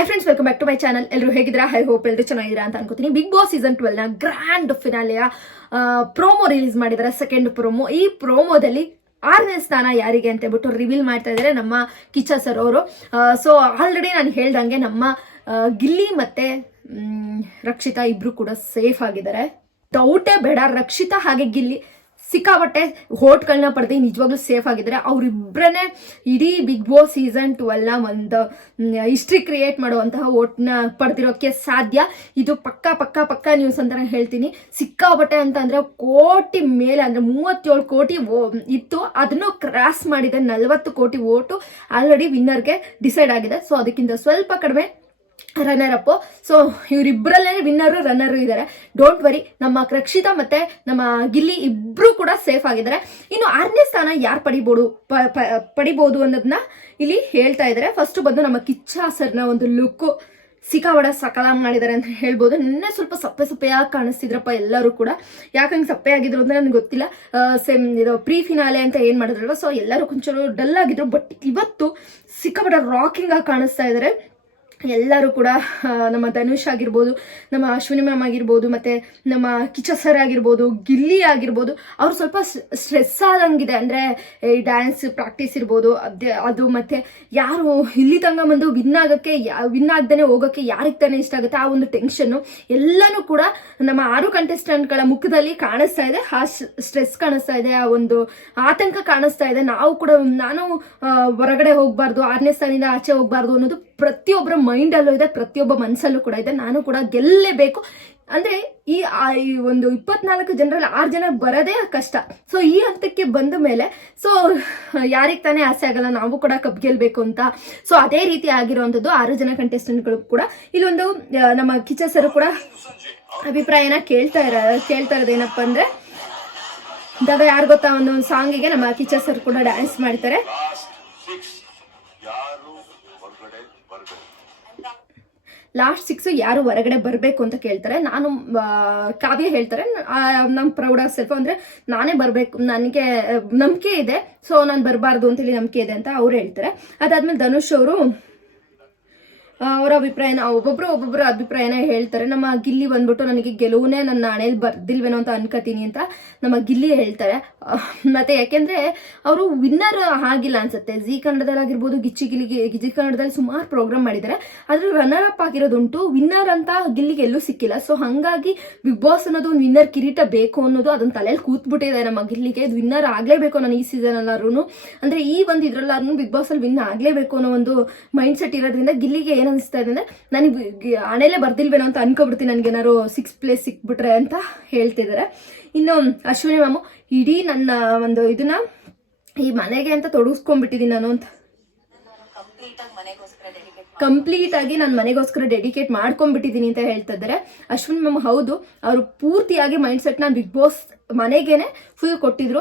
Hi friends, welcome back to my channel. ಎಲ್ಲರೂ ಹೇಗಿದ್ದೀರಾ? I hope ಎಲ್ಲರೂ ಚೆನ್ನಾಗಿದ್ದೀರಾ ಅಂತ ಅನ್ಕೋತೀನಿ. ಬಿಗ್ ಬಾಸ್ ಸೀಸನ್ 12ನ ಗ್ರ್ಯಾಂಡ್ ಫಿನಾಲೆಯ ಪ್ರೋಮೋ ರಿಲೀಸ್ ಮಾಡಿದ್ದಾರೆ, ಸೆಕೆಂಡ್ ಪ್ರೋಮೋ. ಈ ಪ್ರೋಮೋದಲ್ಲಿ 6ನೇ ಸ್ಥಾನ ಯಾರಿಗೆ ಅಂತ ಹೇಳ್ಬಿಟ್ಟು ರಿವೀಲ್ ಮಾಡ್ತಾ ಇದ್ದಾರೆ ನಮ್ಮ ಕಿಚ್ಚ ಸರ್ ಅವರು. ಸೊ ಆಲ್ರೆಡಿ ನಾನು ಹೇಳ್ದಂಗೆ ನಮ್ಮ ಗಿಲ್ಲಿ ಮತ್ತೆ ರಕ್ಷಿತಾ ಇಬ್ರು ಕೂಡ ಸೇಫ್ ಆಗಿದ್ದಾರೆ. ಡೌಟೇ ಬೇಡ, ರಕ್ಷಿತಾ ಹಾಗೆ ಗಿಲ್ಲಿ ಸಿಕ್ಕಾಬಟ್ಟೆ ಹೋಟ್ಗಳನ್ನ ಪಡೆದು ನಿಜವಾಗ್ಲೂ ಸೇಫ್ ಆಗಿದ್ದಾರೆ. ಅವರಿಬ್ಬರೇ ಇಡೀ ಬಿಗ್ ಬಾಸ್ ಸೀಸನ್ 12ನ ಒಂದು ಹಿಸ್ಟ್ರಿ ಕ್ರಿಯೇಟ್ ಮಾಡುವಂತಹ ಓಟ್ನ ಪಡೆದಿರೋಕ್ಕೆ ಸಾಧ್ಯ. ಇದು ಪಕ್ಕಾ ನ್ಯೂಸ್ ಅಂತ ಹೇಳ್ತೀನಿ. ಸಿಕ್ಕಾಬಟ್ಟೆ ಅಂತ ಅಂದ್ರೆ ಕೋಟಿ ಮೇಲೆ, ಅಂದ್ರೆ 37 ಕೋಟಿ ಇತ್ತು, ಅದನ್ನು ಕ್ರಾಸ್ ಮಾಡಿದೆ. 40 ಕೋಟಿ ಓಟು ಆಲ್ರೆಡಿ ವಿನ್ನರ್ಗೆ ಡಿಸೈಡ್ ಆಗಿದೆ. ಸೊ ಅದಕ್ಕಿಂತ ಸ್ವಲ್ಪ ಕಡಿಮೆ ರನ್ನರ್ ಅಪ್. ಸೊ ಇವರಿಬ್ಬರಲ್ಲೇ ವಿನ್ನರು ರನ್ನರು ಇದ್ದಾರೆ. ಡೋಂಟ್ ವರಿ, ನಮ್ಮ ರಕ್ಷಿತಾ ಮತ್ತೆ ನಮ್ಮ ಗಿಲ್ಲಿ ಇಬ್ರು ಕೂಡ ಸೇಫ್ ಆಗಿದ್ದಾರೆ. ಇನ್ನು 6ನೇ ಸ್ಥಾನ ಯಾರು ಪಡಿಬಹುದು ಅನ್ನೋದನ್ನ ಇಲ್ಲಿ ಹೇಳ್ತಾ ಇದ್ದಾರೆ. ಫಸ್ಟ್ ಬಂದು ನಮ್ಮ ಕಿಚ್ಚ ಸರ್ನ ಒಂದು ಲುಕ್ ಸಿಕ್ಕಾಬಡ ಸಕಲ ಮಾಡಿದ್ದಾರೆ ಅಂತ ಹೇಳ್ಬೋದು. ನಿನ್ನೆ ಸ್ವಲ್ಪ ಸಪ್ಪೆಯಾಗಿ ಕಾಣಿಸ್ತಿದ್ರಪ್ಪ ಎಲ್ಲರೂ ಕೂಡ. ಯಾಕಂಗೆ ಸಪ್ಪೆ ಆಗಿದ್ರು ಅಂತ ನನಗೆ ಗೊತ್ತಿಲ್ಲ. ಸೇಮ್ ಇದು ಪ್ರೀ ಫಿನಾಲೆ ಅಂತ ಏನ್ ಮಾಡಿದ್ರಲ್ವ, ಸೊ ಎಲ್ಲರೂ ಕೊಂಚ ಡಲ್ ಆಗಿದ್ರು. ಬಟ್ ಇವತ್ತು ಸಿಕ್ಕಾಬಡ ರಾಕಿಂಗ್ ಆಗಿ ಕಾಣಿಸ್ತಾ ಇದ್ದಾರೆ ಎಲ್ಲರೂ ಕೂಡ. ನಮ್ಮ ಧನುಷ್ ಆಗಿರ್ಬೋದು, ನಮ್ಮ ಅಶ್ವಿನಿ ಮ್ಯಾಮ್ ಆಗಿರ್ಬೋದು, ಮತ್ತೆ ನಮ್ಮ ಕಿಚ್ಚ ಸರ್ ಆಗಿರ್ಬೋದು, ಗಿಲ್ಲಿ ಆಗಿರ್ಬೋದು, ಅವ್ರು ಸ್ವಲ್ಪ ಸ್ಟ್ರೆಸ್ ಆದಂಗಿದೆ. ಅಂದ್ರೆ ಈ ಡ್ಯಾನ್ಸ್ ಪ್ರಾಕ್ಟೀಸ್ ಇರ್ಬೋದು ಅದು ಮತ್ತೆ ಯಾರು ಇಲ್ಲಿ ತನಕ ಬಂದು ವಿನ್ ಆಗದೇನೆ ಹೋಗೋಕ್ಕೆ ಯಾರಿಗೆ ತಾನೇ ಇಷ್ಟ ಆಗುತ್ತೆ, ಆ ಒಂದು ಟೆನ್ಷನ್ನು ಎಲ್ಲನೂ ಕೂಡ ನಮ್ಮ 6 ಕಂಟೆಸ್ಟೆಂಟ್ಗಳ ಮುಖದಲ್ಲಿ ಕಾಣಿಸ್ತಾ ಇದೆ. ಆ ಸ್ಟ್ರೆಸ್ ಕಾಣಿಸ್ತಾ ಇದೆ, ಆ ಒಂದು ಆತಂಕ ಕಾಣಿಸ್ತಾ ಇದೆ. ನಾನು ಹೊರಗಡೆ ಹೋಗ್ಬಾರ್ದು, 6ನೇ ಸ್ಥಾನದಿಂದ ಆಚೆ ಹೋಗ್ಬಾರ್ದು ಅನ್ನೋದು ಪ್ರತಿಯೊಬ್ಬರ ಮೈಂಡ್ ಅಲ್ಲೂ ಇದೆ, ಪ್ರತಿಯೊಬ್ಬ ಮನಸ್ಸಲ್ಲೂ ಕೂಡ ಇದೆ. ನಾನು ಕೂಡ ಗೆಲ್ಲೇಬೇಕು ಅಂದ್ರೆ ಈ ಒಂದು 24 ಜನರಲ್ಲಿ 6 ಜನ ಬರೋದೇ ಕಷ್ಟ. ಸೊ ಈ ಹಂತಕ್ಕೆ ಬಂದ ಮೇಲೆ ಸೊ ಯಾರಿಗೆ ತಾನೇ ಆಸೆ ಆಗಲ್ಲ ನಾವು ಕೂಡ ಕಪ್ ಗೆಲ್ಬೇಕು ಅಂತ. ಸೊ ಅದೇ ರೀತಿ ಆಗಿರುವಂತದ್ದು 6 ಜನ ಕಂಟೆಸ್ಟೆಂಟ್ಗಳು ಕೂಡ. ಇಲ್ಲೊಂದು ನಮ್ಮ ಕಿಚ್ಚ ಸರ್ ಕೂಡ ಅಭಿಪ್ರಾಯನ ಕೇಳ್ತಾ ಇರೋದೇನಪ್ಪ ಅಂದ್ರೆ, ದಾದಾ ಯಾರು ಗೊತ್ತಾ, ಒಂದು ಸಾಂಗಿಗೆ ನಮ್ಮ ಕಿಚ್ಚ ಸರ್ ಕೂಡ ಡ್ಯಾನ್ಸ್ ಮಾಡ್ತಾರೆ. ಲಾಸ್ಟ್ 6 ಯಾರು ಹೊರಗಡೆ ಬರಬೇಕು ಅಂತ ಕೇಳ್ತಾರೆ. ನಾನು ಕಾವ್ಯ ಹೇಳ್ತಾರೆ, ನಮ್ಮ ಪ್ರೌಡ್ ಆಫ್ ಸೆಲ್ಫ್ ಅಂದ್ರೆ ನಾನೇ ಬರಬೇಕು, ನನಗೆ ನಂಬಿಕೆ ಇದೆ, ಸೊ ನಾನು ಬರಬಾರ್ದು ಅಂತೇಳಿ ನಂಬಿಕೆ ಇದೆ ಅಂತ ಅವ್ರು ಹೇಳ್ತಾರೆ. ಅದಾದ್ಮೇಲೆ ಧನುಷ್ ಅವರು ಅವರ ಅಭಿಪ್ರಾಯನ ಒಬ್ಬೊಬ್ರು ಅಭಿಪ್ರಾಯನ ಹೇಳ್ತಾರೆ. ನಮ್ಮ ಗಿಲ್ಲಿ ಬಂದ್ಬಿಟ್ಟು ನನಗೆ ಗೆಲುವುನೇ ನನ್ನ ಹಣೆಯಲ್ಲಿ ಬರ್ದಿಲ್ವೇನೋ ಅಂತ ಅನ್ಕೋತೀನಿ ಅಂತ ನಮ್ಮ ಗಿಲ್ಲಿ ಹೇಳ್ತಾರೆ. ಮತ್ತೆ ಯಾಕೆಂದ್ರೆ ಅವರು ವಿನ್ನರ್ ಆಗಿಲ್ಲ ಅನ್ಸುತ್ತೆ. ಜಿ ಕನ್ನಡದಲ್ಲಾಗಿರ್ಬೋದು, ಗಿಜಿ ಕನ್ನಡದಲ್ಲಿ ಸುಮಾರು ಪ್ರೋಗ್ರಾಮ್ ಮಾಡಿದ್ದಾರೆ, ಆದ್ರೆ ರನ್ನರ್ ಅಪ್ ಆಗಿರೋದುಂಟು. ವಿನ್ನರ್ ಅಂತ ಗಿಲ್ಲಿಗೆ ಎಲ್ಲೂ ಸಿಕ್ಕಿಲ್ಲ. ಸೊ ಹಂಗಾಗಿ ಬಿಗ್ ಬಾಸ್ ಅನ್ನೋದು ಒಂದು ವಿನ್ನರ್ ಕಿರೀಟ ಬೇಕು ಅನ್ನೋದು ಅದನ್ನ ತಲೆಯಲ್ಲಿ ಕೂತ್ಬಿಟ್ಟಿದೆ ನಮ್ಮ ಗಿಲ್ಲಿಗೆ. ಇದು ವಿನ್ನರ್ ಆಗ್ಲೇಬೇಕು ನಾನು ಈ ಸೀಸನ್ ಎಲ್ಲಾರು, ಅಂದ್ರೆ ಈ ಒಂದು ಇದ್ರಲ್ಲಾರು ಬಿಗ್ ಬಾಸ್ ಅಲ್ಲಿ ವಿನ್ ಆಗ್ಲೇಬೇಕು ಅನ್ನೋ ಒಂದು ಮೈಂಡ್ ಸೆಟ್ ಇರೋದ್ರಿಂದ ಗಿಲ್ಲಿಗೆ ಏನ್ ಅನಿಸ್ತಾ ಇದೆ ಅಂದ್ರೆ, ನನಗೆ ಹಣೆಲೆ ಬರ್ದಿಲ್ವೇನೋ ಅಂತ ಅನ್ಕೊಬಿಡ್ತೀನಿ, ನನ್ಗೆ ಏನಾರು 6th ಪ್ಲೇಸ್ ಸಿಕ್ಬಿಟ್ರೆ ಅಂತ ಹೇಳ್ತಿದ್ದಾರೆ. ಇನ್ನು ಅಶ್ವಿನಿ ಮ್ಯಾಮು, ಇಡೀ ನನ್ನ ಒಂದು ಇದನ್ನ ಈ ಮನೆಗೆ ಅಂತ ತೊಡಗಿಸ್ಕೊಂಡ್ಬಿಟ್ಟಿದ್ದೀನಿ ನಾನು ಅಂತ, ಕಂಪ್ಲೀಟ್ ಆಗಿ ನಾನು ಮನೆಗೋಸ್ಕರ ಡೆಡಿಕೇಟ್ ಮಾಡ್ಕೊಂಡ್ಬಿಟ್ಟಿದ್ದೀನಿ ಅಂತ ಹೇಳ್ತಾ ಇದ್ದಾರೆ ಅಶ್ವಿನಿ ಮ್ಯಾಮ್. ಹೌದು, ಅವರು ಪೂರ್ತಿಯಾಗಿ ಮೈಂಡ್ ಸೆಟ್ ನಾನು ಬಿಗ್ ಬಾಸ್ ಮನೆಗೇನೆ ಫುಲ್ ಕೊಟ್ಟಿದ್ರು.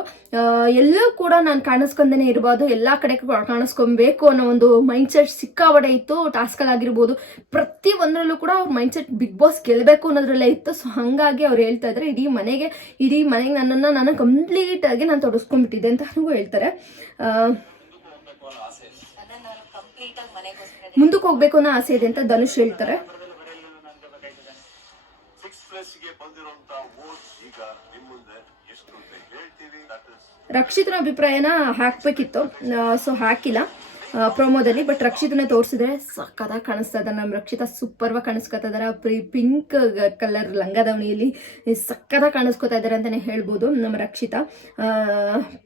ಎಲ್ಲೂ ಕೂಡ ನಾನು ಕಾಣಿಸ್ಕೊಂಡೇ ಇರ್ಬೋದು, ಎಲ್ಲಾ ಕಡೆ ಕಾಣಿಸ್ಕೊಬೇಕು ಅನ್ನೋ ಒಂದು ಮೈಂಡ್ ಸೆಟ್ ಸಿಕ್ಕಾಬಡೆ ಇತ್ತು. ಟಾಸ್ಕ್ಗಳಾಗಿರ್ಬೋದು ಪ್ರತಿ ಒಂದರಲ್ಲೂ ಕೂಡ ಅವ್ರ ಮೈಂಡ್ ಸೆಟ್ ಬಿಗ್ ಬಾಸ್ ಗೆಲ್ಬೇಕು ಅನ್ನೋದ್ರಲ್ಲೇ ಇತ್ತು. ಸೊ ಹಂಗಾಗಿ ಅವ್ರು ಹೇಳ್ತಾ ಇದ್ದಾರೆ, ಇಡೀ ಮನೆಗೆ ನಾನು ಕಂಪ್ಲೀಟ್ ಆಗಿ ನಾನು ತೊಡಗಿಸ್ಕೊಂಡ್ಬಿಟ್ಟಿದ್ದೆ ಅಂತ ಹೇಳ್ತಾರೆ. ಮುಂದಕ್ಕೆ ಹೋಗ್ಬೇಕು ಅನ್ನೋ ಆಸೆ ಇದೆ ಅಂತ ಧನುಷ್ ಹೇಳ್ತಾರೆ. ರಕ್ಷಿತನ ಅಭಿಪ್ರಾಯನ ಹಾಕ್ಬೇಕಿತ್ತು, ಸೊ ಹಾಕಿಲ್ಲ ಪ್ರೋಮೋದಲ್ಲಿ. ಬಟ್ ರಕ್ಷಿತನ ತೋರಿಸಿದ್ರೆ ಸಕ್ಕತ್ತಾಗಿ ಕಾಣಿಸ್ತಾ ಇದ್ದಾರೆ. ನಮ್ಮ ರಕ್ಷಿತಾ ಸೂಪರ್ವಾಗಿ ಕಾಣಿಸ್ಕೊತಾ ಇದಾರೆ. ಪಿಂಕ್ ಕಲರ್ ಲಂಗದಾವಣಿಯಲ್ಲಿ ಸಕ್ಕತ್ತಾಗಿ ಕಾಣಿಸ್ಕೊತಾ ಇದ್ದಾರೆ ಅಂತಾನೆ ಹೇಳ್ಬೋದು. ನಮ್ಮ ರಕ್ಷಿತಾ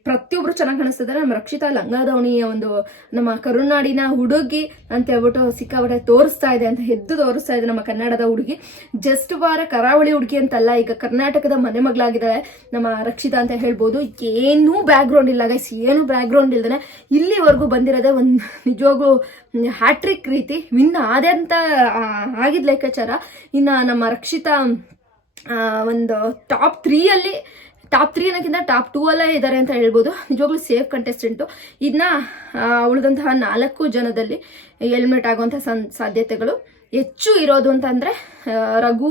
ಪ್ರತಿಯೊಬ್ರು ಚೆನ್ನಾಗಿ ಕಾಣಿಸ್ತಾ ಇದ್ದಾರೆ. ನಮ್ಮ ರಕ್ಷಿತಾ ಲಂಗದಾವಣಿಯ ಒಂದು ನಮ್ಮ ಕರುನಾಡಿನ ಹುಡುಗಿ ಅಂತ ಹೇಳ್ಬಿಟ್ಟು ಸಿಕ್ಕಾಬಟ್ಟೆ ತೋರಿಸ್ತಾ ಇದೆ ಅಂತ ಎದ್ದು ತೋರಿಸ್ತಾ ಇದೆ ನಮ್ಮ ಕನ್ನಡದ ಹುಡುಗಿ. ಜಸ್ಟ್ ಕರಾವಳಿ ಹುಡುಗಿ ಅಂತಲ್ಲ, ಈಗ ಕರ್ನಾಟಕದ ಮನೆ ಮಗಳಾಗಿದ್ದಾಳೆ ನಮ್ಮ ರಕ್ಷಿತಾ ಅಂತ ಹೇಳ್ಬೋದು. ಏನೂ ಬ್ಯಾಕ್ ಗ್ರೌಂಡ್ ಇಲ್ಲ ಗೈಸ್, ಏನು ಬ್ಯಾಕ್ ಗ್ರೌಂಡ್ ಇಲ್ದೇನೆ ಇಲ್ಲಿವರೆಗೂ ಬಂದಿರೋದೇ ಒಂದು ನಿಜವಾಗ್ಲೂ ಹ್ಯಾಟ್ರಿಕ್ ರೀತಿ ವಿನ್ ಆದೆ ಅಂತ ಆಗಿದ್ ಲೆಕ್ಕಾಚಾರ. ಇನ್ನು ನಮ್ಮ ರಕ್ಷಿತಾ ಒಂದು ಟಾಪ್ 3 ಟಾಪ್ 3 ಅನ್ನೋಕ್ಕಿಂತ ಟಾಪ್ 2 ಅಲ್ಲೇ ಇದ್ದಾರೆ ಅಂತ ಹೇಳ್ಬೋದು. ನಿಜವಾಗ್ಲೂ ಸೇಫ್ ಕಂಟೆಸ್ಟೆಂಟು. ಇದನ್ನ ಉಳಿದಂತಹ 4 ಜನದಲ್ಲಿ ಎಲಿಮಿನೇಟ್ ಆಗುವಂಥ ಸಾಧ್ಯತೆಗಳು ಹೆಚ್ಚು ಇರೋದು ಅಂತಂದರೆ ರಘು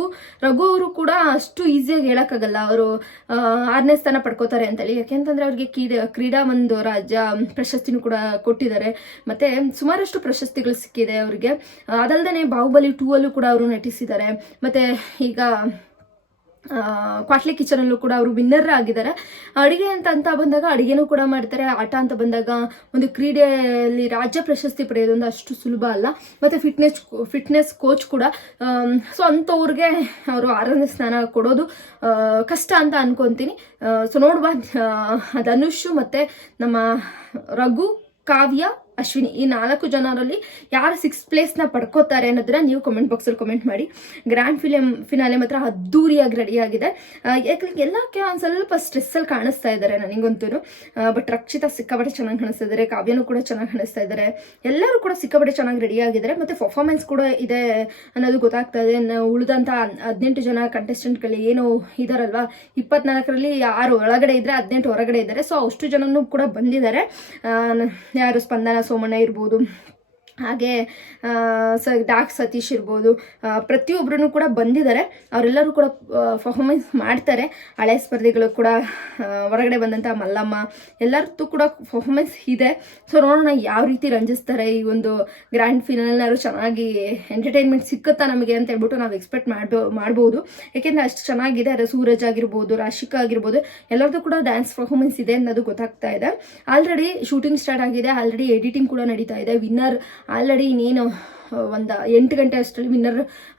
ಅವರು ಕೂಡ ಅಷ್ಟು ಈಸಿಯಾಗಿ ಹೇಳೋಕ್ಕಾಗಲ್ಲ ಅವರು 6ನೇ ಸ್ಥಾನ ಪಡ್ಕೋತಾರೆ ಅಂತೇಳಿ. ಯಾಕೆಂತಂದರೆ ಅವ್ರಿಗೆ ಕ್ರೀಡಾ ಒಂದು ರಾಜ್ಯ ಪ್ರಶಸ್ತಿನೂ ಕೂಡ ಕೊಟ್ಟಿದ್ದಾರೆ, ಮತ್ತು ಸುಮಾರಷ್ಟು ಪ್ರಶಸ್ತಿಗಳು ಸಿಕ್ಕಿದೆ ಅವರಿಗೆ. ಅದಲ್ಲದೆ ಬಾಹುಬಲಿ 2 ಅಲ್ಲೂ ಕೂಡ ಅವರು ನಟಿಸಿದ್ದಾರೆ. ಮತ್ತು ಈಗ ಕ್ವಾಟ್ಲೆ ಕಿಚನಲ್ಲೂ ಕೂಡ ಅವರು ವಿನ್ನರ್ ಆಗಿದ್ದಾರೆ. ಅಡುಗೆ ಅಂತ ಬಂದಾಗ ಅಡುಗೆನೂ ಕೂಡ ಮಾಡ್ತಾರೆ. ಆಟ ಅಂತ ಬಂದಾಗ ಒಂದು ಕ್ರೀಡೆಯಲ್ಲಿ ರಾಜ್ಯ ಪ್ರಶಸ್ತಿ ಪಡೆಯೋದು ಒಂದು ಅಷ್ಟು ಸುಲಭ ಅಲ್ಲ. ಮತ್ತು ಫಿಟ್ನೆಸ್ ಕೋಚ್ ಕೂಡ. ಸೊ ಅಂಥವ್ರಿಗೆ ಅವರು 6ನೇ ಸ್ಥಾನ ಕೊಡೋದು ಕಷ್ಟ ಅಂತ ಅನ್ಕೊತೀನಿ. ಸೊ ನೋಡುವ, ಧನುಷ್ ಮತ್ತು ನಮ್ಮ ರಘು, ಕಾವ್ಯ, ಅಶ್ವಿನಿ ಈ 4 ಜನರಲ್ಲಿ ಯಾರು 6th ಪ್ಲೇಸ್ನ ಪಡ್ಕೋತಾರೆ ಅನ್ನೋದನ್ನ ನೀವು ಕಮೆಂಟ್ ಬಾಕ್ಸಲ್ಲಿ ಕಮೆಂಟ್ ಮಾಡಿ. ಗ್ರ್ಯಾಂಡ್ ಫಿನಾಲೆ ಮಾತ್ರ ಅದ್ದೂರಿಯಾಗಿ ರೆಡಿ ಆಗಿದೆ. ಯಾಕಂದ್ರೆ ಎಲ್ಲಕ್ಕೆ ಒಂದು ಸ್ವಲ್ಪ ಸ್ಟ್ರೆಸ್ಸಲ್ಲಿ ಕಾಣಿಸ್ತಾ ಇದ್ದಾರೆ ನನಗಂತೂ. ಬಟ್ ರಕ್ಷಿತಾ ಸಿಕ್ಕಾಪಟ್ಟೆ ಚೆನ್ನಾಗಿ ಕಾಣಿಸ್ತಾ ಇದ್ದಾರೆ, ಕಾವ್ಯನೂ ಕೂಡ ಚೆನ್ನಾಗಿ ಕಾಣಿಸ್ತಾ ಇದ್ದಾರೆ. ಎಲ್ಲರೂ ಕೂಡ ಸಿಕ್ಕಾಪಟ್ಟೆ ಚೆನ್ನಾಗಿ ರೆಡಿ ಆಗಿದ್ದಾರೆ. ಮತ್ತು ಪರ್ಫಾರ್ಮೆನ್ಸ್ ಕೂಡ ಇದೆ ಅನ್ನೋದು ಗೊತ್ತಾಗ್ತಾ ಇದೆ. ಉಳಿದಂಥ 18 ಜನ ಕಂಟೆಸ್ಟೆಂಟ್ಗಳು ಏನು ಇದಾರಲ್ವಾ, 24ರಲ್ಲಿ 6 ಒಳಗಡೆ ಇದ್ರೆ 18 ಹೊರಗಡೆ ಇದ್ದಾರೆ. ಸೊ ಅಷ್ಟು ಜನನೂ ಕೂಡ ಬಂದಿದ್ದಾರೆ. ಯಾರು ಸ್ಪಂದನ ಸೋಮಣ್ಣ ಇರ್ಬೋದು, ಹಾಗೆ ಡಾಕ್ ಸತೀಶ್ ಇರ್ಬೋದು, ಪ್ರತಿಯೊಬ್ಬರೂ ಕೂಡ ಬಂದಿದ್ದಾರೆ. ಅವರೆಲ್ಲರೂ ಕೂಡ ಪರ್ಫಾರ್ಮೆನ್ಸ್ ಮಾಡ್ತಾರೆ. ಹಳೆ ಸ್ಪರ್ಧಿಗಳು ಕೂಡ ಹೊರಗಡೆ ಬಂದಂಥ ಮಲ್ಲಮ್ಮ ಎಲ್ಲರದ್ದು ಕೂಡ ಪರ್ಫಾರ್ಮೆನ್ಸ್ ಇದೆ. ಸೊ ನೋಡೋಣ ಯಾವ ರೀತಿ ರಂಜಿಸ್ತಾರೆ. ಈ ಒಂದು ಗ್ರ್ಯಾಂಡ್ ಫಿನಾಲ್ನಾರು ಚೆನ್ನಾಗಿ ಎಂಟರ್ಟೈನ್ಮೆಂಟ್ ಸಿಕ್ಕುತ್ತಾ ನಮಗೆ ಅಂತ ಹೇಳ್ಬಿಟ್ಟು ನಾವು ಎಕ್ಸ್ಪೆಕ್ಟ್ ಮಾಡ್ಬೋದು. ಯಾಕೆಂದರೆ ಅಷ್ಟು ಚೆನ್ನಾಗಿದೆ. ಸೂರಜ್ ಆಗಿರ್ಬೋದು, ರಾಶಿಕಾ ಆಗಿರ್ಬೋದು, ಎಲ್ಲರದ್ದು ಕೂಡ ಡ್ಯಾನ್ಸ್ ಪರ್ಫಾರ್ಮೆನ್ಸ್ ಇದೆ ಅನ್ನೋದು ಗೊತ್ತಾಗ್ತಾ ಇದೆ. ಆಲ್ರೆಡಿ ಶೂಟಿಂಗ್ ಸ್ಟಾರ್ಟ್ ಆಗಿದೆ, ಆಲ್ರೆಡಿ ಎಡಿಟಿಂಗ್ ಕೂಡ ನಡೀತಾ ಇದೆ. ವಿನ್ನರ್ ಆಲ್ರೆಡಿ ಇನ್ನೇನು ಒಂದು 8 ಗಂಟೆ ಅಷ್ಟರಲ್ಲಿ ವಿನ್ನರ್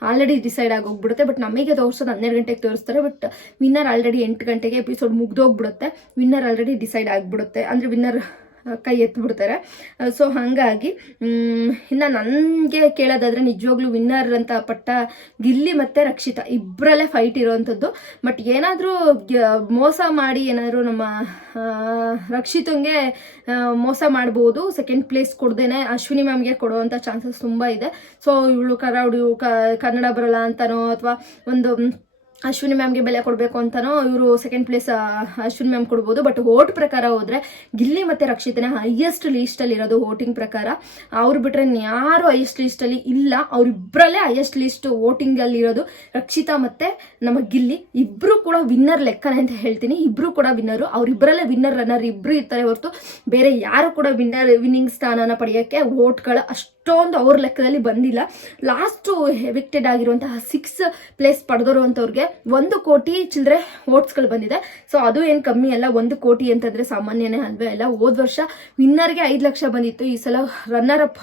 ಆಲ್ರೆಡಿ ಡಿಸೈಡ್ ಆಗೋಗ್ಬಿಡುತ್ತೆ. ಬಟ್ ನಮಗೆ ತೋರಿಸೋದು 12 ಗಂಟೆಗೆ ತೋರಿಸ್ತಾರೆ. ಬಟ್ ವಿನ್ನರ್ ಆಲ್ರೆಡಿ 8 ಗಂಟೆಗೆ ಎಪಿಸೋಡ್ ಮುಗ್ದೋಗ್ಬಿಡುತ್ತೆ. ವಿನ್ನರ್ ಆಲ್ರೆಡಿ ಡಿಸೈಡ್ ಆಗಿಬಿಡುತ್ತೆ, ಅಂದರೆ ವಿನ್ನರ್ ಕೈ ಎತ್ಬಿಡ್ತಾರೆ. ಸೊ ಹಾಗಾಗಿ ಇನ್ನು ನನಗೆ ಕೇಳೋದಾದರೆ ನಿಜವಾಗ್ಲೂ ವಿನ್ನರ್ ಅಂತ ಪಟ್ಟ ಗಿಲ್ಲಿ ಮತ್ತು ರಕ್ಷಿತಾ ಇಬ್ಬರಲ್ಲೇ ಫೈಟ್ ಇರೋವಂಥದ್ದು. ಬಟ್ ಏನಾದರೂ ಮೋಸ ಮಾಡಿ ಏನಾದರೂ ನಮ್ಮ ರಕ್ಷಿತಂಗೆ ಮೋಸ ಮಾಡ್ಬೋದು. 2nd ಪ್ಲೇಸ್ ಕೊಡ್ದೇನೆ ಅಶ್ವಿನಿ ಮ್ಯಾಮ್ಗೆ ಕೊಡುವಂಥ ಚಾನ್ಸಸ್ ತುಂಬ ಇದೆ. ಸೊ ಇವಳು ಕನ್ನಡ ಬರಲ್ಲ ಅಂತನೋ ಅಥವಾ ಒಂದು ಅಶ್ವಿನಿ ಮ್ಯಾಮ್ಗೆ ಬೆಲೆ ಕೊಡಬೇಕು ಅಂತನೋ ಇವರು 2nd ಪ್ಲೇಸ್ ಅಶ್ವಿನಿ ಮ್ಯಾಮ್ ಕೊಡ್ಬೋದು. ಬಟ್ ವೋಟ್ ಪ್ರಕಾರ ಹೋದರೆ ಗಿಲ್ಲಿ ಮತ್ತು ರಕ್ಷಿತನೇ ಹೈಯೆಸ್ಟ್ ಲೀಸ್ಟಲ್ಲಿ ಇರೋದು ವೋಟಿಂಗ್ ಪ್ರಕಾರ. ಅವ್ರು ಬಿಟ್ಟರೆ ಯಾರು ಹೈಯೆಸ್ಟ್ ಲೀಸ್ಟಲ್ಲಿ ಇಲ್ಲ. ಅವರಿಬ್ಬರಲ್ಲೇ ಹೈಯೆಸ್ಟ್ ಲೀಸ್ಟ್ ವೋಟಿಂಗಲ್ಲಿ ಇರೋದು ರಕ್ಷಿತಾ ಮತ್ತು ನಮ್ಮ ಗಿಲ್ಲಿ. ಇಬ್ಬರು ಕೂಡ ವಿನ್ನರ್ ಲೆಕ್ಕನೇ ಅಂತ ಹೇಳ್ತೀನಿ. ಇಬ್ಬರು ಕೂಡ ವಿನ್ನರು. ಅವರಿಬ್ಬರಲ್ಲೇ ವಿನ್ನರ್ ರನ್ನರ್ ಇಬ್ಬರು ಇರ್ತಾರೆ ಹೊರತು ಬೇರೆ ಯಾರು ಕೂಡ ವಿನ್ನಿಂಗ್ ಸ್ಥಾನನ ಪಡೆಯೋಕ್ಕೆ ವೋಟ್ಗಳು ಅಷ್ಟೊಂದು ಅವ್ರ ಲೆಕ್ಕದಲ್ಲಿ ಬಂದಿಲ್ಲ. ಲಾಸ್ಟು ಎವಿಕ್ಟೆಡ್ ಆಗಿರುವಂತಹ 6 ಪ್ಲೇಸ್ ಪಡೆದಿರುವಂಥವ್ರಿಗೆ 1 ಕೋಟಿ ಚಿಲ್ಲರೆ ವೋಟ್ಸ್ಗಳು ಬಂದಿದೆ. ಸೊ ಅದು ಏನು ಕಮ್ಮಿ ಅಲ್ಲ. 1 ಕೋಟಿ ಅಂತಂದರೆ ಸಾಮಾನ್ಯನೇ ಅಲ್ವೇ ಅಲ್ಲ. ಹೋದ ವರ್ಷ ವಿನ್ನರ್ಗೆ 5 ಲಕ್ಷ ಬಂದಿತ್ತು. ಈ ಸಲ ರನ್ನರ್ ಅಪ್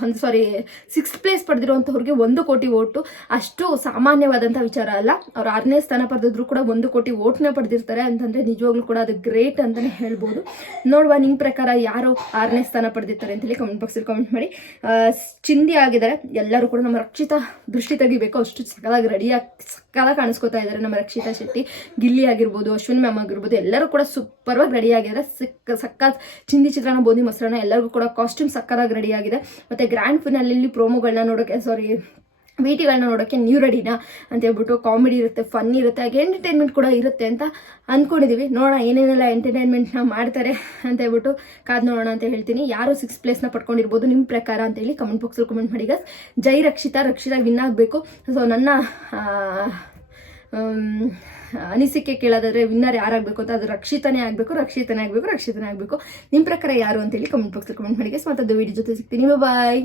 6th ಪ್ಲೇಸ್ ಪಡೆದಿರುವಂಥವ್ರಿಗೆ 1 ಕೋಟಿ ವೋಟು ಅಷ್ಟು ಸಾಮಾನ್ಯವಾದಂಥ ವಿಚಾರ ಅಲ್ಲ. ಅವ್ರು 6ನೇ ಸ್ಥಾನ ಪಡೆದಿದ್ರು ಕೂಡ 1 ಕೋಟಿ ವೋಟ್ನ ಪಡೆದಿರ್ತಾರೆ ಅಂತಂದರೆ ನಿಜವಾಗ್ಲೂ ಕೂಡ ಅದು ಗ್ರೇಟ್ ಅಂತಲೇ ಹೇಳ್ಬೋದು. ನೋಡುವ, ನಿಮ್ಮ ಪ್ರಕಾರ ಯಾರು 6ನೇ ಸ್ಥಾನ ಪಡೆದಿರ್ತಾರೆ ಅಂತೇಳಿ ಕಮೆಂಟ್ ಬಾಕ್ಸಲ್ಲಿ ಕಮೆಂಟ್ ಮಾಡಿ. ಚಿಂದಿ ಆಗಿದ್ದಾರೆ ಎಲ್ಲರೂ ಕೂಡ. ನಮ್ಮ ರಕ್ಷಿತಾ ದೃಷ್ಟಿ ತೆಗಿಬೇಕು, ಅಷ್ಟು ಸಕ್ಕದಾಗಿ ಕಾಣಿಸ್ಕೊತಾ ಇದ್ದಾರೆ ನಮ್ಮ ರಕ್ಷಿತಾ ಶೆಟ್ಟಿ. ಗಿಲ್ಲಿ ಆಗಿರ್ಬೋದು, ಅಶ್ವಿನಿ ಮ್ಯಾಮ್ ಆಗಿರ್ಬೋದು, ಎಲ್ಲರೂ ಕೂಡ ಸೂಪರ್ವಾಗಿ ರೆಡಿ ಆಗಿದ್ದಾರೆ. ಸಕ್ಕ ಚಿಂದಿ ಚಿತ್ರಾನ್ನ, ಬೋಧಿ ಮೊಸರನ್ನ ಎಲ್ಲರಿಗೂ ಕೂಡ ಕಾಸ್ಟ್ಯೂಮ್ ಸಕ್ಕದಾಗಿ ರೆಡಿ ಆಗಿದೆ. ಮತ್ತು ಗ್ರ್ಯಾಂಡ್ ಫಿನಾಲಲ್ಲಿ ಪ್ರೋಮೋಗಳನ್ನ ನೋಡೋಕ್ಕೆ ವಿಟಿಗಳನ್ನ ನೋಡೋಕ್ಕೆ ನೀವು ರೆಡಿನಾ ಅಂತ ಹೇಳ್ಬಿಟ್ಟು ಕಾಮಿಡಿ ಇರುತ್ತೆ, ಫನ್ ಇರುತ್ತೆ, ಹಾಗೆ ಎಂಟರ್ಟೈನ್ಮೆಂಟ್ ಕೂಡ ಇರುತ್ತೆ ಅಂತ ಅಂದ್ಕೊಂಡಿದ್ದೀವಿ. ನೋಡೋಣ ಏನೇನೆಲ್ಲ ಎಂಟರ್ಟೈನ್ಮೆಂಟ್ನ ಮಾಡ್ತಾರೆ ಅಂತ ಹೇಳ್ಬಿಟ್ಟು ಕಾದು ನೋಡೋಣ ಅಂತ ಹೇಳ್ತೀನಿ. ಯಾರು 6th ಪ್ಲೇಸ್ನ ಪಡ್ಕೊಂಡಿರ್ಬೋದು ನಿಮ್ಮ ಪ್ರಕಾರ ಅಂತೇಳಿ ಕಮೆಂಟ್ ಬಾಕ್ಸಲ್ಲಿ ಕಮೆಂಟ್ ಮಾಡಿ ಗೈಸ್. ಜೈ ರಕ್ಷಿತಾ ವಿನ್ ಆಗಬೇಕು. ಸೊ ನನ್ನ ಅನಿಸಿಕೆ ಕೇಳೋದಾದ್ರೆ ವಿನ್ನರ್ ಯಾರಾಗಬೇಕು ಅಂತ ಅದು ರಕ್ಷಿತಾನೇ ಆಗಬೇಕು. ನಿಮ್ಮ ಪ್ರಕಾರ ಯಾರು ಅಂತೇಳಿ ಕಮೆಂಟ್ ಬಾಕ್ಸಲ್ಲಿ ಕಮೆಂಟ್ ಮಾಡಿ ಗೈಸ್. ಮತ್ತದು ವಿಡಿಯೋ ಜೊತೆ ಸಿಗ್ತೀನಿ. ಬಾಯ್.